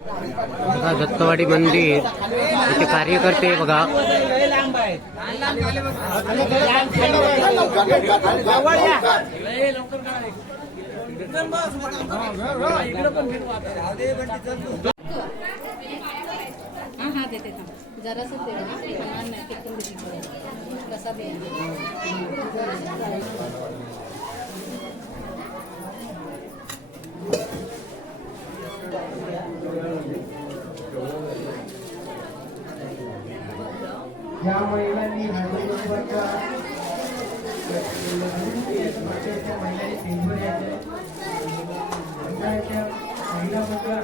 बघा दत्तवाडी मंदिर. इथे कार्यकर्ते बघा. जरा जरासं खाणार नाही ते पण देते कसा दे ज्या महिलांनी हळदीकुंकवाच्या मातेच्या महिलांनी सिंदूर यायचे मंडळाच्या महिला मंडळ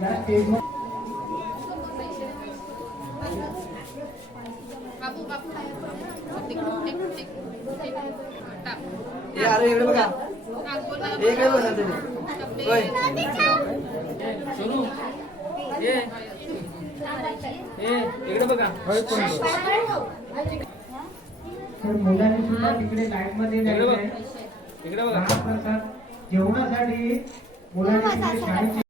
या स्टेजवर अरे इकडे. इकडे बघा होय. ये. ये इकडे बघा. तर मुलांनी सुद्धा तिकडे लाईन मध्ये इकडे बघ. जायचंय. इकडे बघा. महाप्रसाद जेवणासाठी मुलांनी शाळेची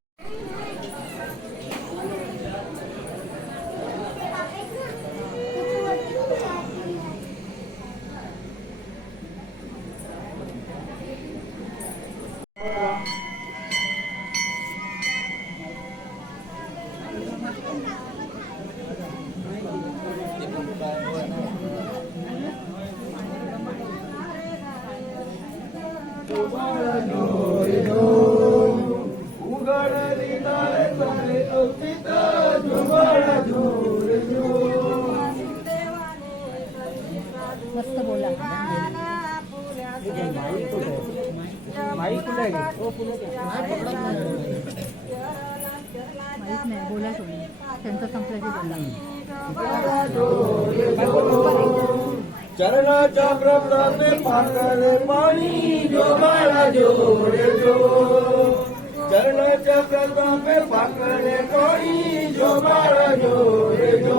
मस्त बोला. माहीत नाही बोला तुम्ही. त्यांचं संपल्याची बोला. चरणाच्या प्रभुराचे पाकले पाणी जो जो रे जो चरणाच्या प्रतापे पाकले पाणी जो बाळा जो रे जो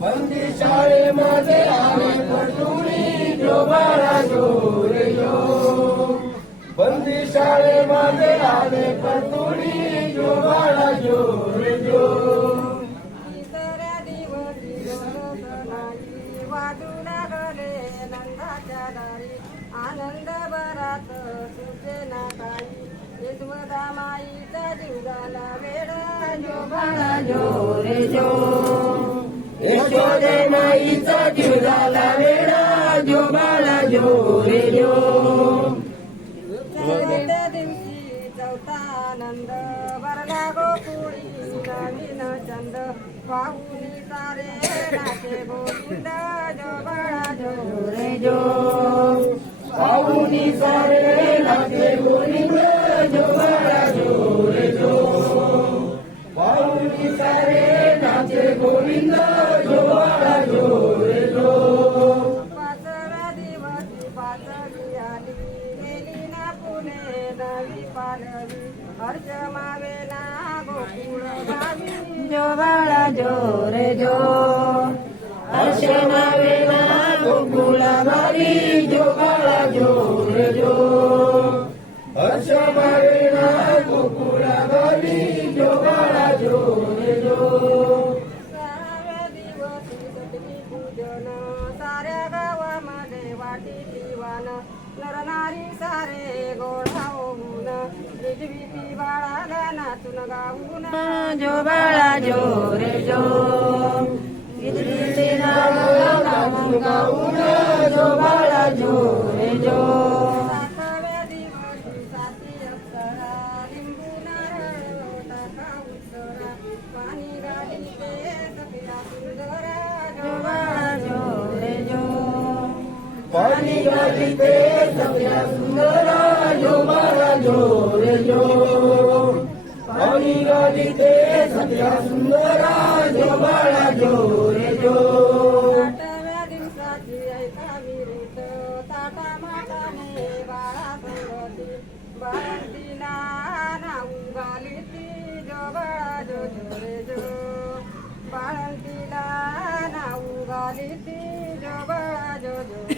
बंदी शाळेमध्ये आले पटुणी जो बाळा जो रे जो बंदी शाळेमध्ये आले पटुणी जो यशोदे माईचा जीव झाला वेडा जो बाळा जो रे जो चौथ्या दिवशी चौथा आनंद भरला गोकुळी नवीन चंद पाहुनी सारे नाचे गोविंद जो बाळा जो रे जो पाहुणी सारे नाचे गोविंद जो बाळा जो रे जो पाहुणी सारे नाचे गोविंद जो बाळा जो रे जो पाचव्या दिवशी पाचवी आली गेली ना पुणे नवी पालवी हर्ष मावेला गोकुळ गावी जो बाळा जो रे जो अर्चना वेला गोकुळा भारी जो बाळा जो रे जो हर्ष मारेना गोकुळा भारी जो बाळा जो रे जो सहाव्या दिवशी सटवी पूजन साऱ्या गावामध्ये वाटी दिवान नरनारी सारे गोळा होऊन रिजवी गीते सगळ्या सुंदरा जो बाळा जो रे जो ताटाव्या दिवसाची ऐका विरित ताटा माटाने बाळा संगती बाळंतीला नाऊ घालिती जो बाळा जो जो रे. जो बाळंतीला नाऊ घालिती जो बाळा जो जो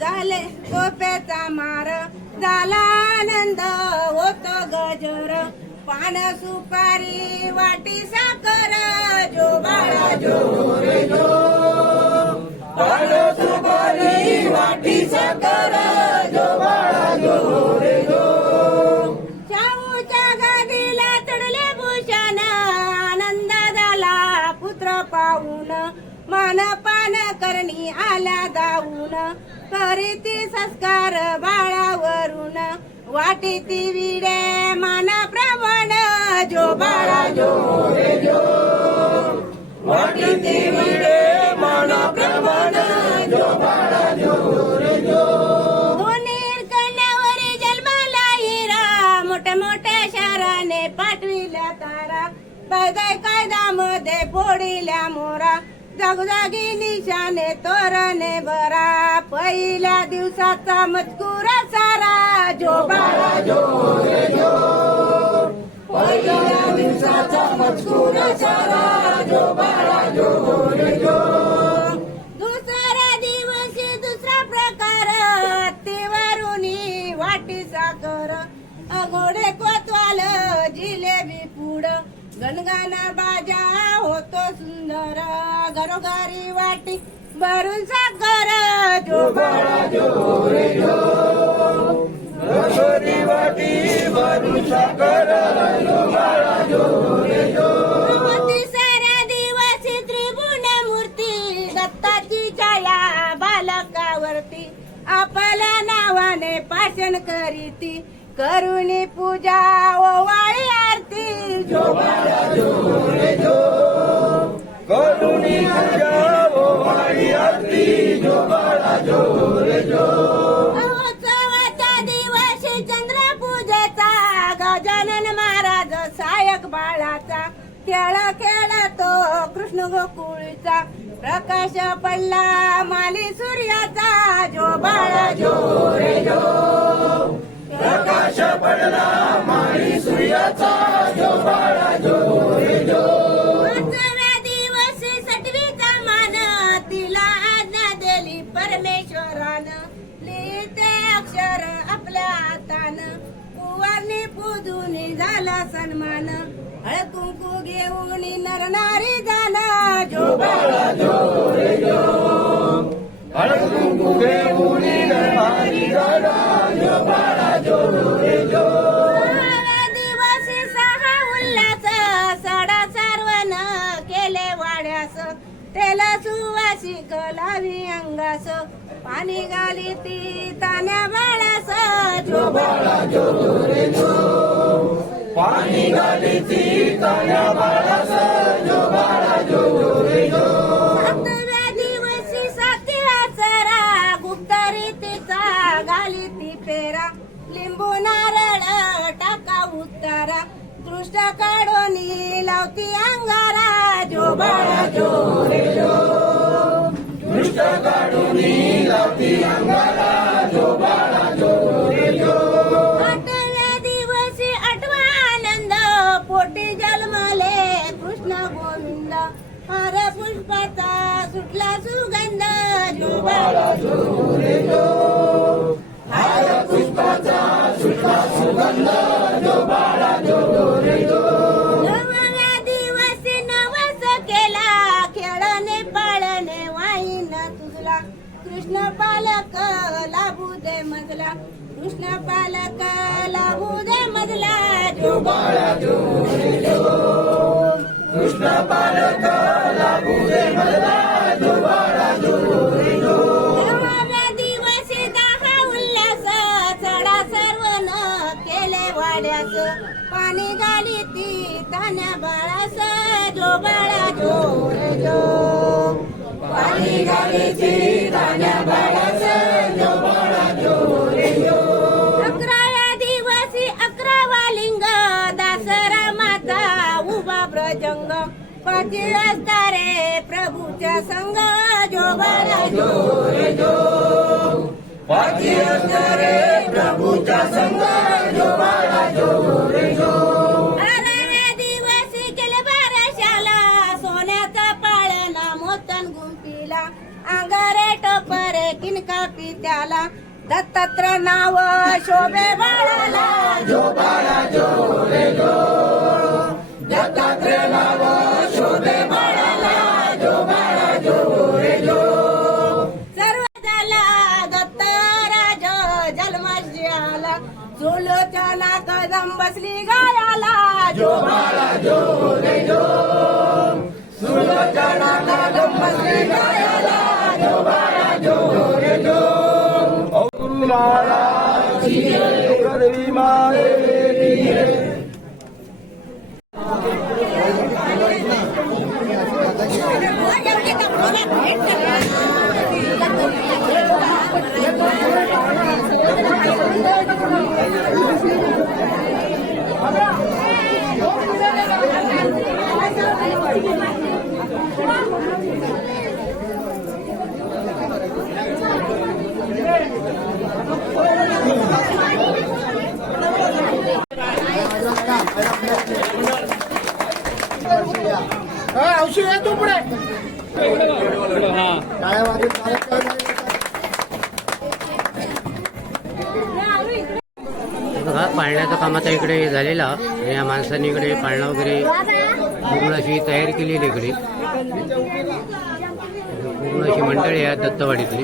झाले गोप्याचा मार झाला आनंद होतो गजर पान सुपारी वाटी साखर जो बाळा जो रे जो. संस्कार बाळावरून. वाटीती विडे मानाप्रमाण जो बाळा जो रे जो. वाटी विडे माना प्रमाण जो बाळा जो रे जो. दोन्ही कन्यावरी जन्माला हिरा मोठ्या मोठ्या शहराने पाठविल्या तारा. कायदा कायद्यामध्ये फोडिल्या मोरा. जागोजागी निशाने तोरणे बरा पहिल्या दिवसाचा मजकूर सारा जो बाळा जो रे जो पहिल्या दिवसाचा मजकूर सारा जो बाळा गणगाना बाजा होतो सुंदर घरोघरी वाटी भरून साखर जो बाळा जो रे जो रसोरी वाटी भरून साखर जो बाळा जो रे जो त्रिभुवन मूर्ती दत्ताची छाया बालकावरती. आपल्या नावाने पाषण करीती करुणी पूजा ओवाळी दिवशी चंद्रपूजेचा गजानन महाराज सायक बाळाचा खेळ तो कृष्ण गोकुळचा प्रकाश पडला माली सूर्याचा जो बाळा जो रे जो. प्रकाश पडला माळी सूर्याचा जो बाळा जो जो. दिवस सटवीचा मान तिला आज्ञा दिली परमेश्वरानं. लिहिते अक्षर आपल्या हातान. कुवारणी पुदून झाला सन्मान. हळकुंकू घेऊन नरणारी झाला जो बाळा जो रे जो. हळकुंकू घेऊन नरणारी झाला जो बाळा. दिवशी सहा उल्हास सडा सारवण केले वाड्यास तेला सुवासी कलावी अंगास पाणी गाली ती तान्या बाळास जो बाळा दृष्ट काढून लावती अंगारा जो बाळा जो रे जो आठव्या दिवशी आठवा आनंद पोटी जन्मले कृष्ण गोविंद हर पुष्पाचा सुटला सुगंध जो बाळा नवव्या तुझला कृष्ण पालक लाभू दे मजला कृष्ण पालक लाभू दे मजला जो बाळा जो नवव्या दिवशी दहा उल्हास चढा सर्व न केले वाड्यास. पाणी गाडी ती तान्या बाळास जो बाळा जो बाळा केले बाराशाला सोन्याचा पाळणा मोतन गुंपीला अंगारे टोपरे किनका पित्याला. दत्तात्र नाव शोभे बाळाला. जो बाळा जो रे जो. दत्तात्र नाव शोभे बाळाला. बसली गायाला जो. बाळा जो रे जो. सुलोचनाला कदम बसली गायाला जो बाळा जो. रे जो गुरु महाराज की जय. देवी माते की जय. बघा पाळण्याचं काम आता इकडे झालेला. आणि या माणसांनी इकडे पाळणा वगैरे पूर्ण अशी तयारी केलेली इकडे. पूर्ण अशी मंडळी आहे दत्तवाडीतली.